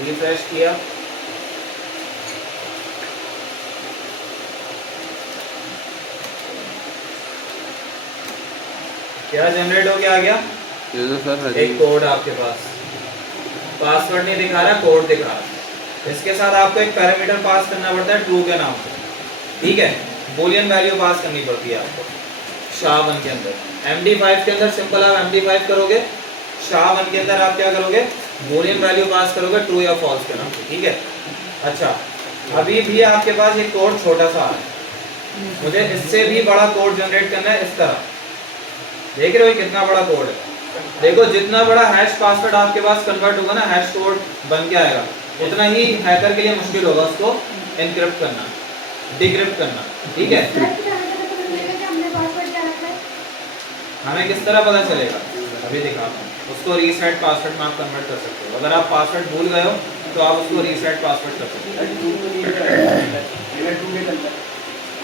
Refresh किया, क्या generate हो गया? आ गया सर एक कोड आपके पास, पासवर्ड नहीं दिखा रहा, कोड दिखा रहा। इसके साथ आपको एक पैरामीटर पास करना पड़ता है ट्रू के नाम से, ठीक है। बूलियन वैल्यू पास करनी पड़ती है आपको SHA-1 के अंदर। MD5 के अंदर सिंपल आप MD5 करोगे, SHA-1 के अंदर आप क्या करोगे, बूलियन वैल्यू पास करोगे ट्रू या फॉल्स के नाम से, ठीक है। अच्छा, अभी भी आपके पास एक कोड छोटा सा है, मुझे इससे भी बड़ा कोड जनरेट करना है। इस तरह देख रहे हो कितना बड़ा कोड है। देखो जितना बड़ा हैश पासवर्ड आपके पास कन्वर्ट होगा ना, हैश कोड बन के आएगा, उतना ही हैकर के लिए मुश्किल होगा उसको एनक्रिप्ट करना, डिक्रिप्ट करना, ठीक है। हमें किस तरह पता चलेगा, अभी दिखाता हूँ। उसको रीसेट पासवर्ड में आप कन्वर्ट कर सकते हो। अगर आप पासवर्ड भूल गए हो तो आप उसको रीसेट पासवर्ड कर सकते हो।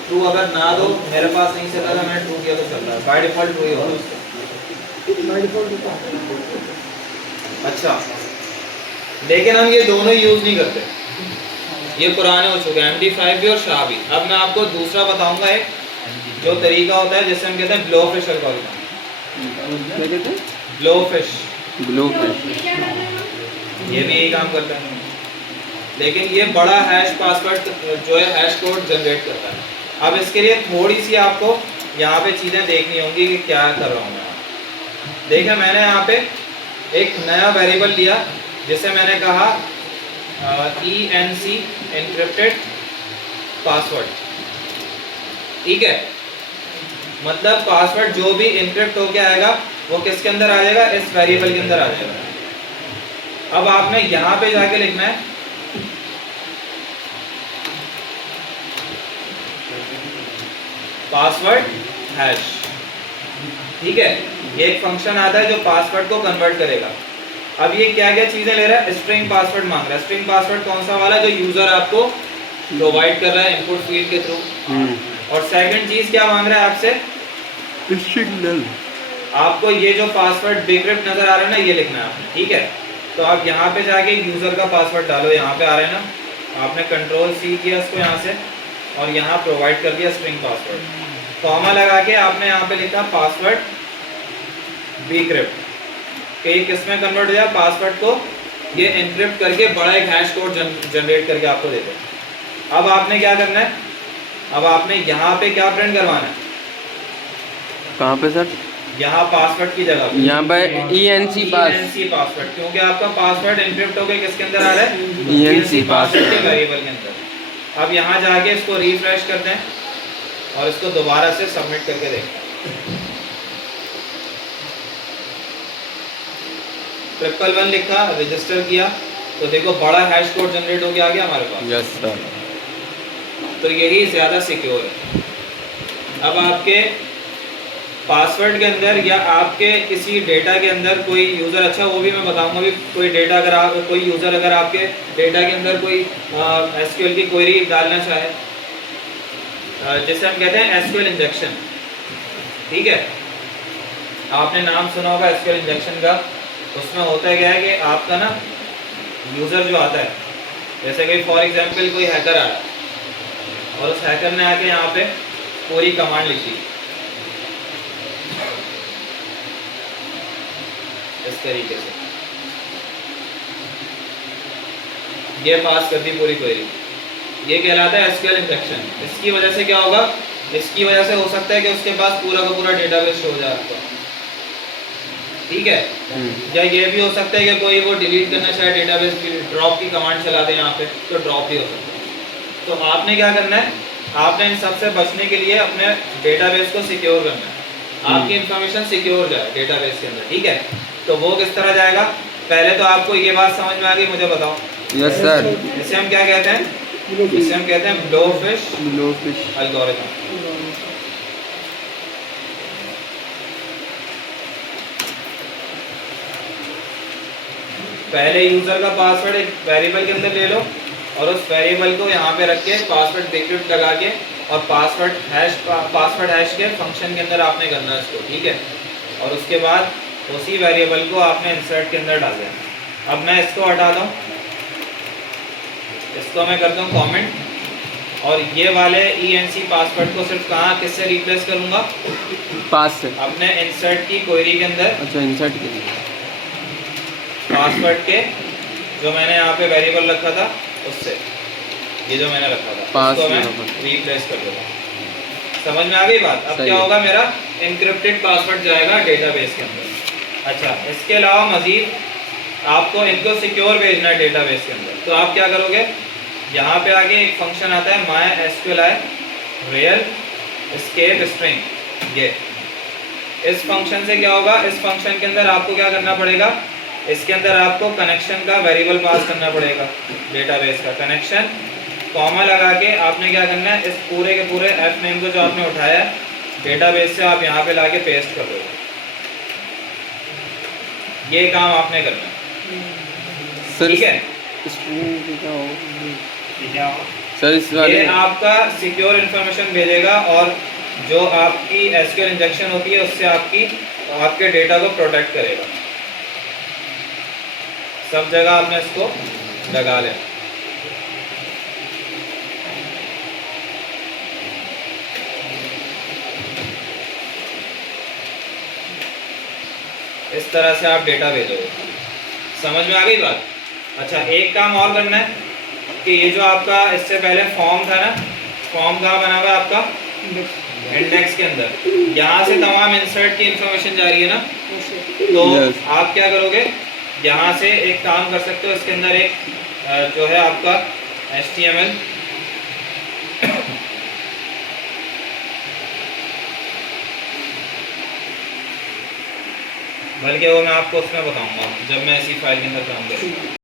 ट्रू अगर ना दो, मेरे पास नहीं चल रहा था, मैंने ट्रू किया तो चल रहा है, बाय डिफॉल्ट ट्रू ही होगा उसको। अच्छा, लेकिन हम ये दोनों यूज नहीं करते, ये पुराने हो चुके हैं, MD5 भी और SHA भी। अब मैं आपको दूसरा बताऊंगा एक जो तरीका होता है जिसे हम कहते हैं ब्लोफिश एल्गोरिथम। क्या कहते हैं? Blowfish, blowfish. ये भी यही काम करता है, लेकिन ये बड़ा हैश पासवर्ड जो है हैश कोड जनरेट करता है। अब इसके लिए थोड़ी सी आपको यहाँ पे चीज़ें देखनी होंगी कि क्या कर रहा हूँ मैं। देखिए मैंने यहाँ पे एक नया वेरिएबल लिया जिसे मैंने कहा ENC एन्क्रिप्टेड पासवर्ड, ठीक है। मतलब पासवर्ड जो भी एन्क्रिप्ट होके आएगा वो किसके अंदर आ जाएगा, इस वेरिएबल के अंदर आ जाएगा। अब आपने यहाँ पे जाके लिखना है पासवर्ड हैश, ठीक है। ये एक फंक्शन आता है जो पासवर्ड को कन्वर्ट करेगा। अब ये क्या क्या चीजें ले रहा है, स्ट्रिंग पासवर्ड मांग रहा है। स्ट्रिंग पासवर्ड कौन सा वाला, जो यूजर आपको प्रोवाइड कर रहा है इनपुट फील्ड के थ्रू। और सेकंड चीज क्या मांग रहा है आपसे, आपको ये जो पासवर्ड डिक्रिप्ट नजर आ रहा है ना, ये लिखना है आपने, ठीक है। तो आप यहाँ पे जाके यूजर का पासवर्ड डालो, यहाँ पे आ रहा है ना, आपने Ctrl+C किया इसको यहाँ से और यहाँ प्रोवाइड कर दिया स्ट्रिंग पासवर्ड, कॉमा लगा के आपने यहाँ पे लिखा पासवर्ड डिक्रिप्ट, कि ये किस में कन्वर्ट हो जाए, पासवर्ड को ये एनक्रिप्ट करके बड़ा एक हैश कोड जनरेट करके आपको देते हैं। अब आपने क्या करना है, अब आपने यहाँ पे क्या प्रिंट करवाना है, कहाँ पे सर? यहाँ पासवर्ड की जगह यहाँ पे ENC पासवर्ड, क्योंकि आपका पासवर्ड एनक्रिप्ट होकर किसके अंदर आ रहा है, ENC पासवर्ड के वेरिएबल के अंदर। अब यहाँ जाके इसको रिफ्रेश करते हैं और इसको दोबारा से सबमिट करके देखते हैं। 111 लिखा, रजिस्टर किया, तो देखो बड़ा हैश कोड जनरेट हो गया, आ गया हमारे पास। Yes sir. तो यही ज़्यादा सिक्योर है। अब आपके पासवर्ड के अंदर या आपके किसी डेटा के अंदर कोई यूज़र, अच्छा वो भी मैं बताऊंगा भी, कोई डेटा अगर आप, कोई यूज़र अगर आपके डेटा के अंदर कोई SQL की क्वेरी डालना चाहे, जिसे हम कहते हैं SQL इंजेक्शन, ठीक है। आपने नाम सुना होगा SQL इंजेक्शन का। उसमें होता क्या है कि आपका ना यूज़र जो आता है, जैसे कि फॉर एग्जांपल कोई हैकर आया और उस हैकर ने आके यहाँ पे पूरी कमांड लिखी इस तरीके से, ये पास कर दी पूरी क्वेरी, ये कहलाता है SQL इंजेक्शन। इसकी वजह से क्या होगा, इसकी वजह से हो सकता है कि उसके पास पूरा का पूरा डेटाबेस शो हो जाए आपको, ठीक है। या ये भी हो सकता है कि कोई वो डिलीट करना चाहे डेटाबेस की, ड्रॉप की कमांड चला दे यहाँ पे, तो ड्रॉप भी हो सकता है। तो आपने क्या करना है, आपने इन सबसे बचने के लिए अपने डेटाबेस को सिक्योर करना है, आपकी इंफॉर्मेशन सिक्योर जाए डेटाबेस के अंदर, ठीक है। तो वो किस तरह जाएगा, पहले तो आपको ये बात समझ में आ गई, मुझे बताओ। Yes sir. इसे हम क्या कहते हैं, इसे हम कहते हैं ब्लोफिश एल्गोरिथम। पहले यूजर का पासवर्ड एक वेरिएबल के अंदर ले लो और उस वेरिएबल को यहाँ पे रख के पासवर्ड डिक्रिप्ट लगा के और पासवर्ड हैश के फंक्शन के अंदर आपने करना है इसको, ठीक है। और उसके बाद उसी वेरिएबल को आपने इंसर्ट के अंदर डाल देना, अब मैं इसको हटाता हूँ, इसको मैं करता हूँ कमेंट, और ये वाले ENC पासवर्ड को सिर्फ कहाँ किससे रिप्लेस करूँगा? पास से। अपने इंसर्ट की क्वेरी के अंदर अच्छा इंसर्ट के लिए। पासवर्ड के जो मैंने यहाँ पे वेरिएबल रखा था उससे, ये जो मैंने रखा था पास उसको मैं बराबर। रिप्लेस कर दूँगा। समझ में आ गई बात? अब सही क्या है। होगा, मेरा एनक्रिप्टेड पासवर्ड जाएगा डेटाबेस के अंदर। अच्छा, इसके अलावा मजीद आपको इनको सिक्योर भेजना है डेटाबेस के अंदर, तो आप क्या करोगे, यहाँ पे आगे एक फंक्शन आता है MySQLi real escape string, ये इस फंक्शन से क्या होगा, इस फंक्शन के अंदर आपको क्या करना पड़ेगा, इसके अंदर आपको कनेक्शन का वेरिएबल पास करना पड़ेगा, डेटाबेस का कनेक्शन, कॉमा लगा के आपने क्या करना है, इस पूरे के पूरे एफ नेम को जो आपने उठाया है डेटाबेस से आप यहाँ पे लाके पेस्ट कर दोगे। ये काम आपने करना है, सर ठीक है? सर इस वाले ये आपका सिक्योर इन्फॉर्मेशन भेजेगा, और जो आपकी एसक्यूएल इंजेक्शन होती है उससे आपके डेटा को प्रोटेक्ट करेगा। सब जगह आपने इसको लगा लें। इस तरह से आप डेटा भेजोगे। समझ में आ गई बात? अच्छा, एक काम और करना है कि ये जो आपका इससे पहले फॉर्म था ना, फॉर्म कहाँ बना हुआ है आपका? इंडेक्स के अंदर। यहाँ से तमाम इंसर्ट की इंफॉर्मेशन जा रही है ना, तो Yes. आप क्या करोगे, यहाँ से एक काम कर सकते हो, इसके अंदर एक जो है आपका HTML बल्कि वो मैं आपको उसमें बताऊंगा जब मैं इसी फाइल के अंदर काम करूँगा।